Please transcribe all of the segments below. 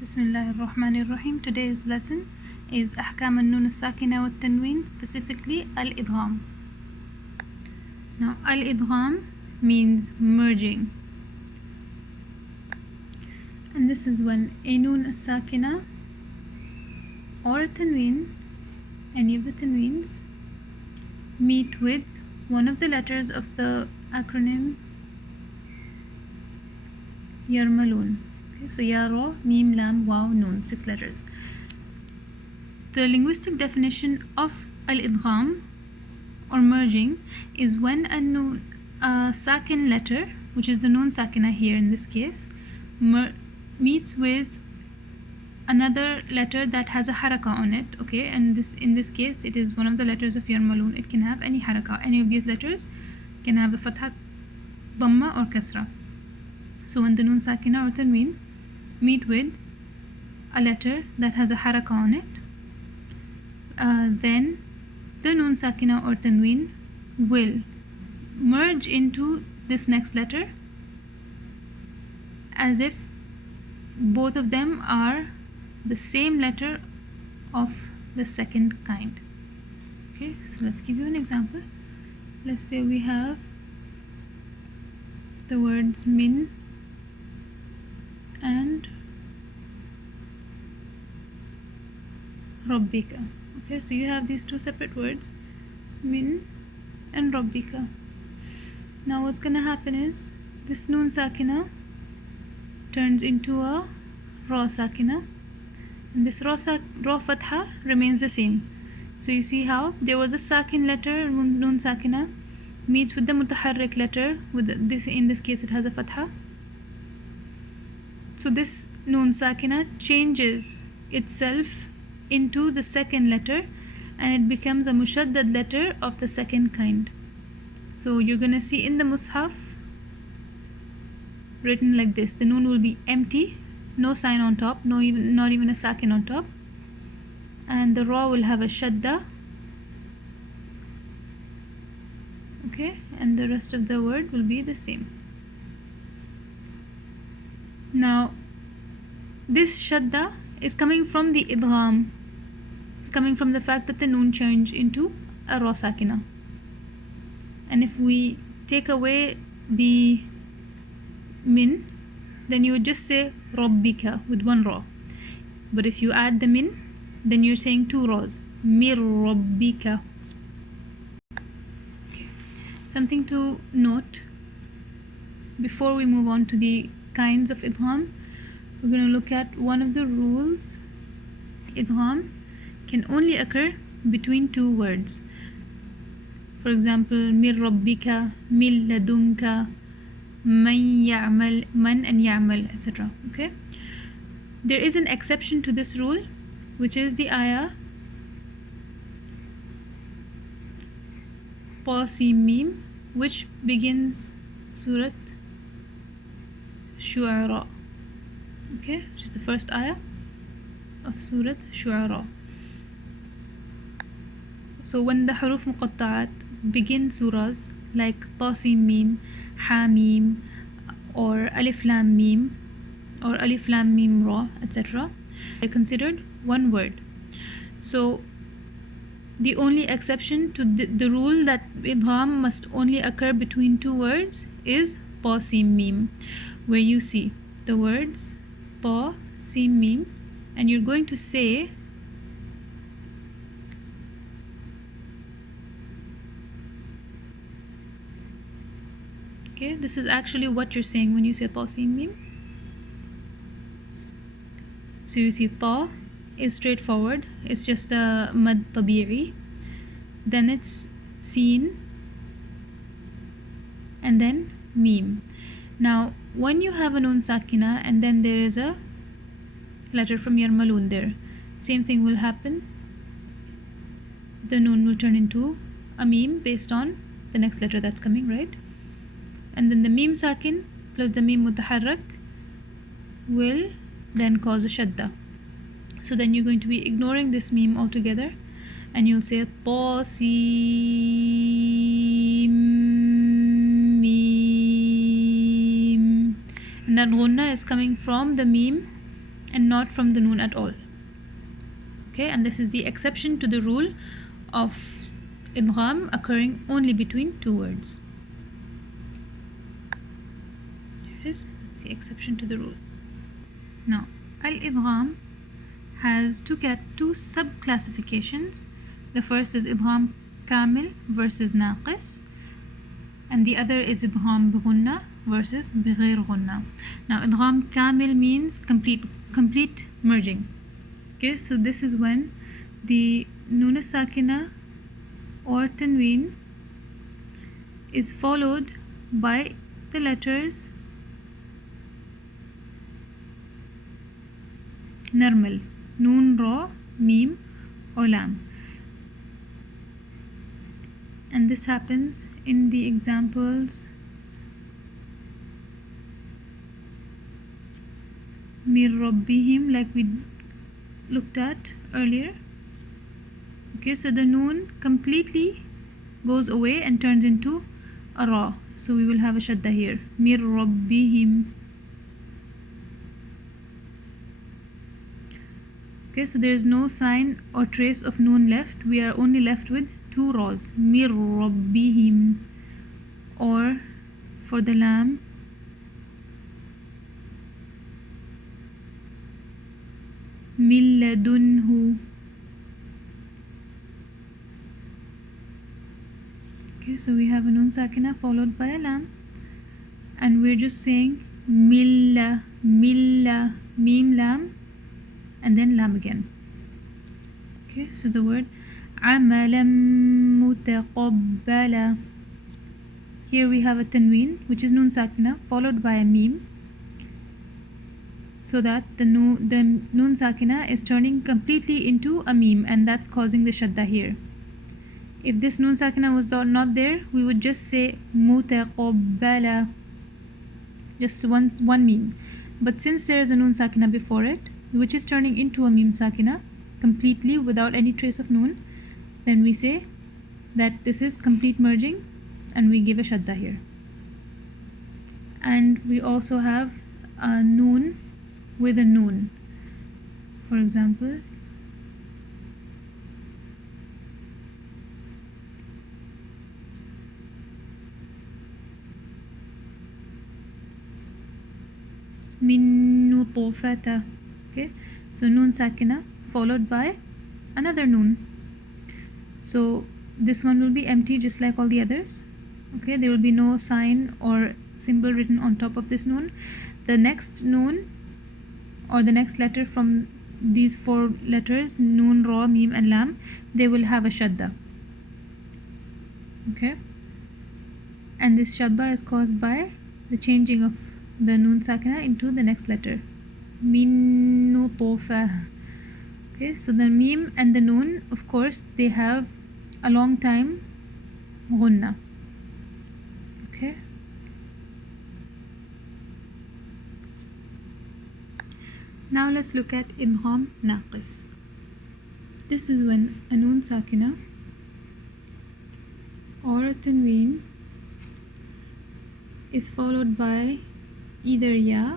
Bismillah ar-Rahman ar-Rahim. Today's lesson is Ahkam النون الساكنة والتنوين, specifically Al-Idgham. Now Al-Idgham means merging, and this is when a noon as-sakina or a tanween, any of the tanweens, meet with one of the letters of the acronym Yarmalun. Okay, so Ya, Ra, Mim, Lam, Waw, Noon, 6 letters. The linguistic definition of Al-Idgham or merging is when a sakin letter, which is the noon sakina here in this case, meets with another letter that has a haraka on it. Okay, and in this case it is one of the letters of Yarmalun. It can have any haraka. Any of these letters can have a fatha, dhamma or kasra. So when the noon sakina or tanween meet with a letter that has a haraka on it, then the noon sakina or tanween will merge into this next letter as if both of them are the same letter of the second kind. Okay, so let's give you an example. Let's say we have the words min and Rabbika. Okay, so you have these two separate words, min and Rabbika. Now what's gonna happen is this noon sakina turns into a ra sakina, and this ra fatha remains the same. So you see how there was a sakin letter, noon sakina meets with the mutaharrik letter, with this, in this case it has a fatha. So this noon sakina changes itself into the second letter and it becomes a mushaddad letter of the second kind. So you're gonna see in the Mus'haf written like this: the noon will be empty, no sign on top, not even a sakin on top, and the ra will have a shadda. Okay, and the rest of the word will be the same. Now this shadda is coming from the idgham. It's coming from the fact that the noon changed into a ra sakina. And if we take away the min, then you would just say rabbika with one ra. But if you add the min, then you're saying two ra's, mir rabbika. Okay. Something to note before we move on to the kinds of idgham, we're going to look at one of the rules. Idgham can only occur between two words. For example, mir rabbika, min ladunka, man ya'mal, man and ya'mal, etc. Okay, there is an exception to this rule, which is the ayah ta sin mim, which begins Surat Shu'ara. Okay, which is the first ayah of Surat Shu'ara. So when the huruf muqatta'at begin surahs like ta sin mim, ha mim, or alif lam mim, or alif lam mim ra, etc., they're considered one word. So the only exception to the rule that idgham must only occur between two words is ta sin mim, where you see the words ta sin mim and you're going to say okay, this is actually what you're saying when you say ta sin mim. So you see ta is straightforward, it's just a mad tabi'i, then it's sin, and then mim. Now when you have a noon sakina and then there is a letter from Yarmalun there, same thing will happen. The noon will turn into a mim based on the next letter that's coming, right? And then the mim sakin plus the mim mutaharrak will then cause a shadda. So then you're going to be ignoring this mim altogether and you'll say ta sin mim, and that ghunna is coming from the mim and not from the noon at all. Okay, and this is the exception to the rule of idgham occurring only between two words. Here it is. It's the exception to the rule. Now, al-idgham has two sub-classifications. The first is idgham kamil versus naqis, and the other is idgham bighunna versus bighayr ghunna. Now, idgham kamil means complete merging. Okay, so this is when the nun sakinah or tanween is followed by the letters normal, noon, ra, mim, or lam. And this happens in the examples mir rabbihim, like we looked at earlier. Okay, so the noon completely goes away and turns into a ra. So we will have a shadda here. Mir rabbihim. Okay, so there is no sign or trace of noon left. We are only left with two ra's. Mir rabbihim. Or for the lam, min ladunhu. Okay, so we have a nun sakinah followed by a lam, and we're just saying milla, mim lam, and then lam again. Okay, so the word amalan mutaqabbala. Here we have a tanween, which is nun sakinah followed by a mim, so that the nun sakinah is turning completely into a mim, and that's causing the shadda here. If this nun sakinah was not there, we would just say mutaqabbala, just one mim. But since there is a nun sakinah before it, which is turning into a mim sakinah completely without any trace of noon, then we say that this is complete merging, and we give a shadda here. And we also have a noon with a noon. For example, min nutfata. Okay, so noon sakina followed by another noon. So this one will be empty just like all the others. Okay, there will be no sign or symbol written on top of this noon. The next noon, or the next letter from these four letters, noon, ra, mim, and lam, they will have a shadda. Okay, and this shadda is caused by the changing of the noon sakina into the next letter, min nutfa. Okay, so the mim and the noon, of course, they have a long time ghunna. Okay, now let's look at idgham naqis. This is when a noon sakina or a tanween is followed by either ya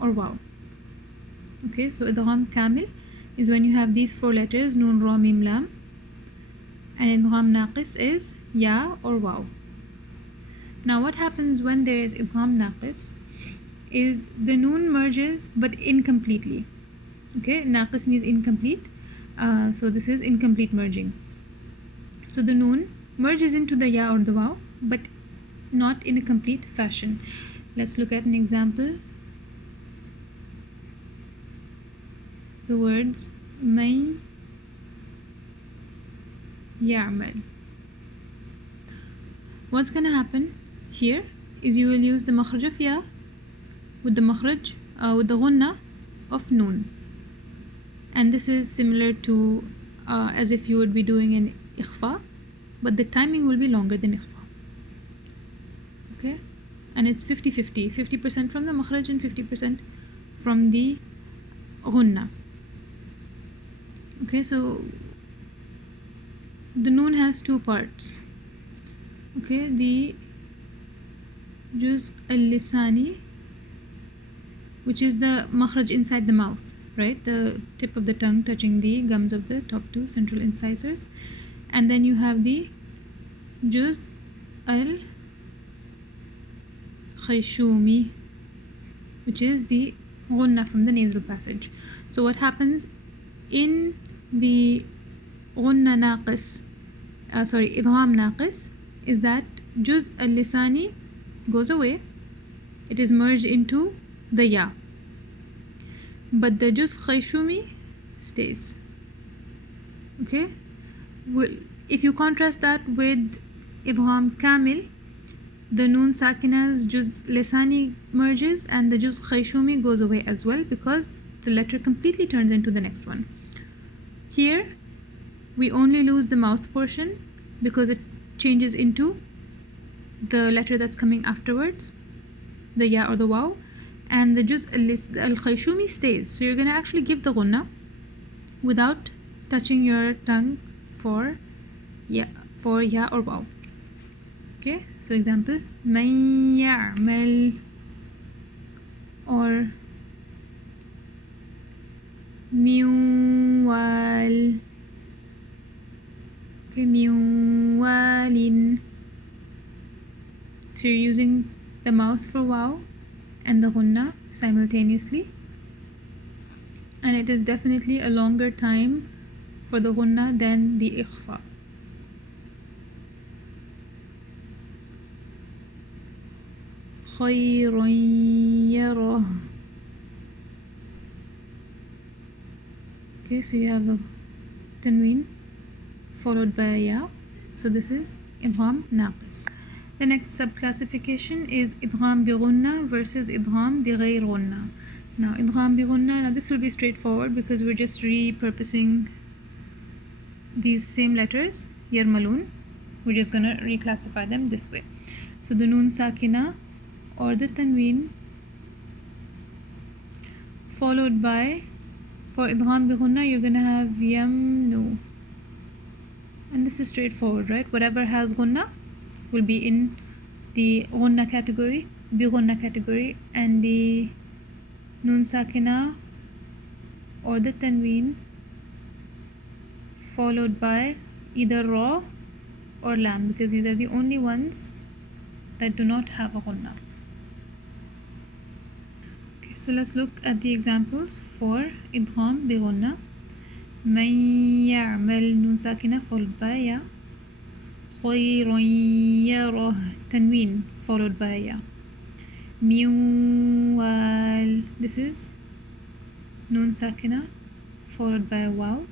or waw. Okay, so idgham kamil is when you have these four letters, noon, ra, mim, lam, and idgham naqis is ya or waw. Now what happens when there is idgham naqis is the noon merges but incompletely. Okay, naqis means incomplete, so this is incomplete merging. So the noon merges into the ya or the waw, but not in a complete fashion. Let's look at an example. The words man ya'mal. What's gonna happen here is you will use the makhraj of ya with the makhraj with the ghunna of noon, and this is similar to as if you would be doing an ikhfa, but the timing will be longer than ikhfa. Okay, and it's 50-50, 50% from the makhraj and 50% from the ghunna. Okay, so the noon has two parts. Okay, the juz al-lisani which is the makhraj inside the mouth, right? The tip of the tongue touching the gums of the top two central incisors. And then you have the juz al khayshumi, which is the ghunna from the nasal passage. So what happens in the ghunna naqis, idgham naqis, is that juz al-lisani goes away. It is merged into the ya. But the juz khayshumi stays. Okay? If you contrast that with idgham kamil, the noon sakinah's juz lisani merges and the juz khayshumi goes away as well, because the letter completely turns into the next one. Here we only lose the mouth portion because it changes into the letter that's coming afterwards, the ya or the waw, and the juz al-khayshumi stays. So you're going to actually give the ghunna without touching your tongue for ya or waw. Okay, so example, man ya'mal, or miwal. Okay, miwalin. So you're using the mouth for waw and the ghunna simultaneously, and it is definitely a longer time for the ghunna than the ikhfa. خير يره. Okay, so you have a tanween followed by a ya. So this is idgham naqis. The next subclassification is idgham bi ghunna versus idgham bi ghayr ghunna. Now idgham bi ghunna, now this will be straightforward because we're just repurposing these same letters, yarmalun. We're just gonna reclassify them this way. So the noon sakinah or the tanween followed by, for idgham bi ghunna, you're gonna have yamnu, and this is straightforward, right? Whatever has ghunna will be in the ghunna category, bi ghunna category, and the noon sakinah or the tanween followed by either ra or lam, because these are the only ones that do not have a ghunna. So let's look at the examples for idgham bi ghunna. Man ya'mal, noon sakinah followed by ya. Khayrun yarah, tanween followed by ya. Miwal, this is noon sakinah followed by waw.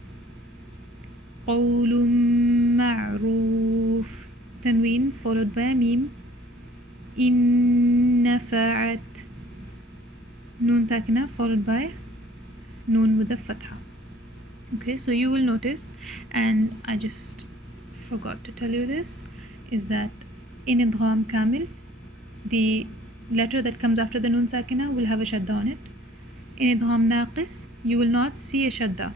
Qawlun ma'roof, tanween followed by mim. In nafa'at, noon sakinah followed by noon with a fatha. Okay, so you will notice, and I just forgot to tell you this, is that in idgham kamil, the letter that comes after the noon sakinah will have a shadda on it. In idgham naqis, you will not see a shadda.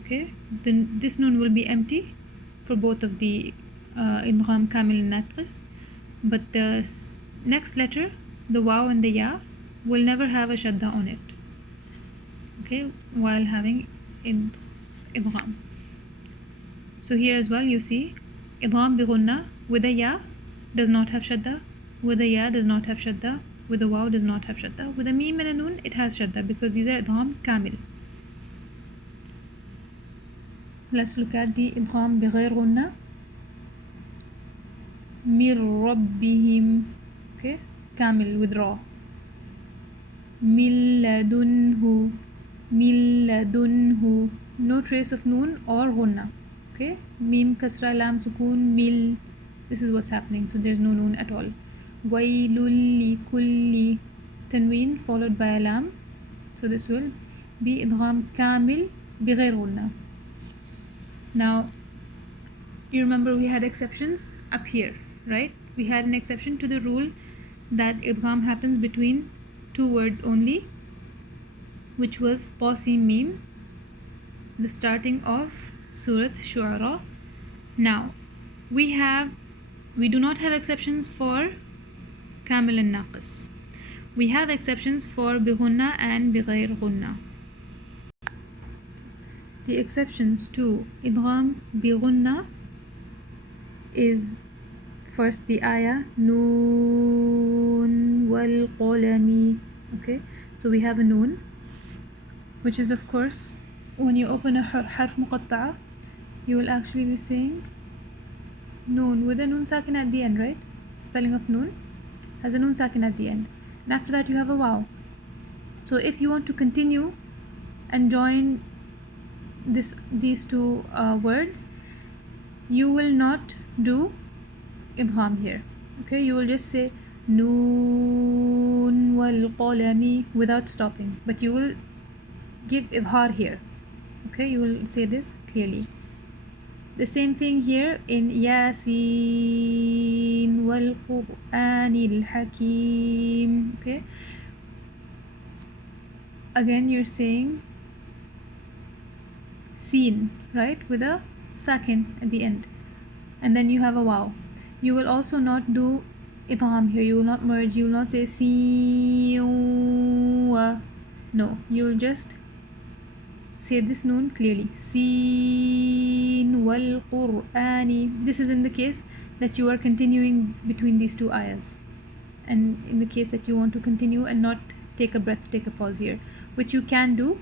Okay, then this noon will be empty for both of the idgham kamil and naqis, but the next letter, the waw and the ya, will never have a shadda on it, okay, while having idgham. So here as well you see idgham bi ghunna with a ya does not have shadda, with a ya does not have shadda, with a waw does not have shadda, with a mim and a noon it has shadda, because these are idgham kamil. Let's look at the idgham bi ghayr ghunna. Mir rabbihim, okay, kamil with ra. Milladunhu, milladunhu, no trace of noon or ghunna. Okay, mim kasra lam sukun mil, this is what's happening, so there's no noon at all. Wailul li kulli, tanween followed by a lam, so this will be idgham kamil bi ghayr ghunna. Now you remember we had exceptions up here, right? We had an exception to the rule that idgham happens between two words only, which was Tasim Mim, the starting of Surat Shu'ara. Now we do not have exceptions for Kamil and Naqis. We have exceptions for بغنة and بغير غنة. The exceptions to إدغام بغنة is first the ayah نون والقلم. Okay, so we have a noon, which is of course when you open a حرف مقطعة you will actually be saying noon with a noon sakinah at the end, right? Spelling of noon has a noon sakinah at the end, and after that you have a waw. So if you want to continue and join these two words, you will not do idgham here. Okay, you will just say noon wal qalami without stopping, but you will give idhar here. Okay, you will say this clearly. The same thing here in Yasin wal Qur'anil Hakim. Okay, again you're saying seen, right, with a sakin at the end, and then you have a waw. You will also not do idgham here. You will not merge. You will not say siwa. No, you will just say this noon clearly. Sin wal Qur'ani. This is in the case that you are continuing between these two ayahs, and in the case that you want to continue and not take a breath, take a pause here, which you can do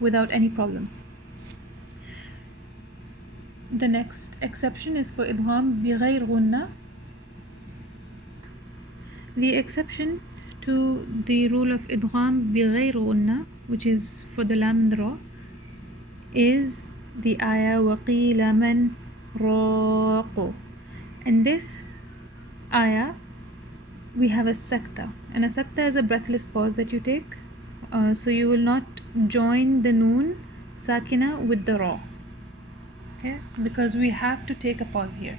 without any problems. The next exception is for idgham بغير غنة. The exception to the rule of idgham بغير غنة, which is for the lam and the ra, is the ayah وَقِيلَ مَنْ رَاقُ. In this ayah we have a sakta, and a sakta is a breathless pause that you take. So you will not join the noon sakinah with the ra, okay, because we have to take a pause here.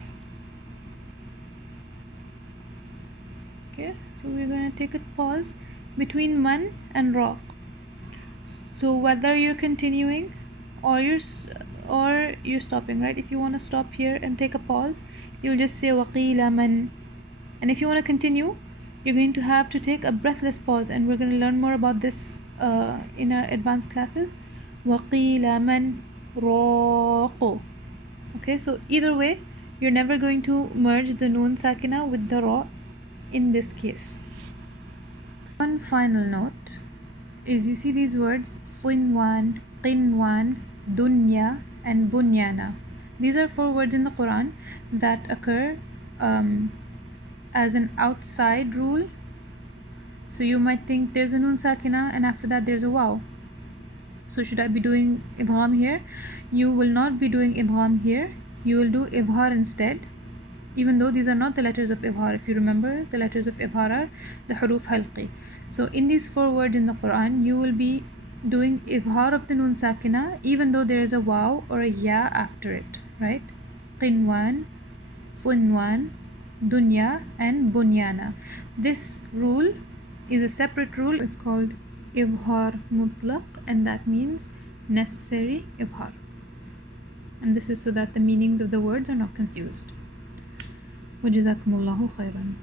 Okay, so we're going to take a pause between man and ra. So whether you're continuing or you're stopping, right? If you want to stop here and take a pause, you'll just say وَقِيلَ مَنْ. And if you want to continue, you're going to have to take a breathless pause, and we're going to learn more about this in our advanced classes. وَقِيلَ مَنْ رَاقُ. Okay, so either way, you're never going to merge the noon sakina with the ra in this case. One final note is, you see these words sinwan, qinwan, dunya and bunyana. These are 4 words in the Quran that occur as an outside rule. So you might think there's a noon sakina and after that there's a waw. So should I be doing idgham here? You will not be doing idgham here. You will do idhar instead, even though these are not the letters of idhar. If you remember, the letters of idhar are the huruf halqi. So in these 4 words in the Quran, you will be doing idhar of the noon sakina even though there is a waw or a ya after it, right? Qinwan, sinwan, dunya and bunyana. This rule is a separate rule. It's called idhar mutlaq, and that means necessary idhar. And this is so that the meanings of the words are not confused. وجزاكم الله خيرا.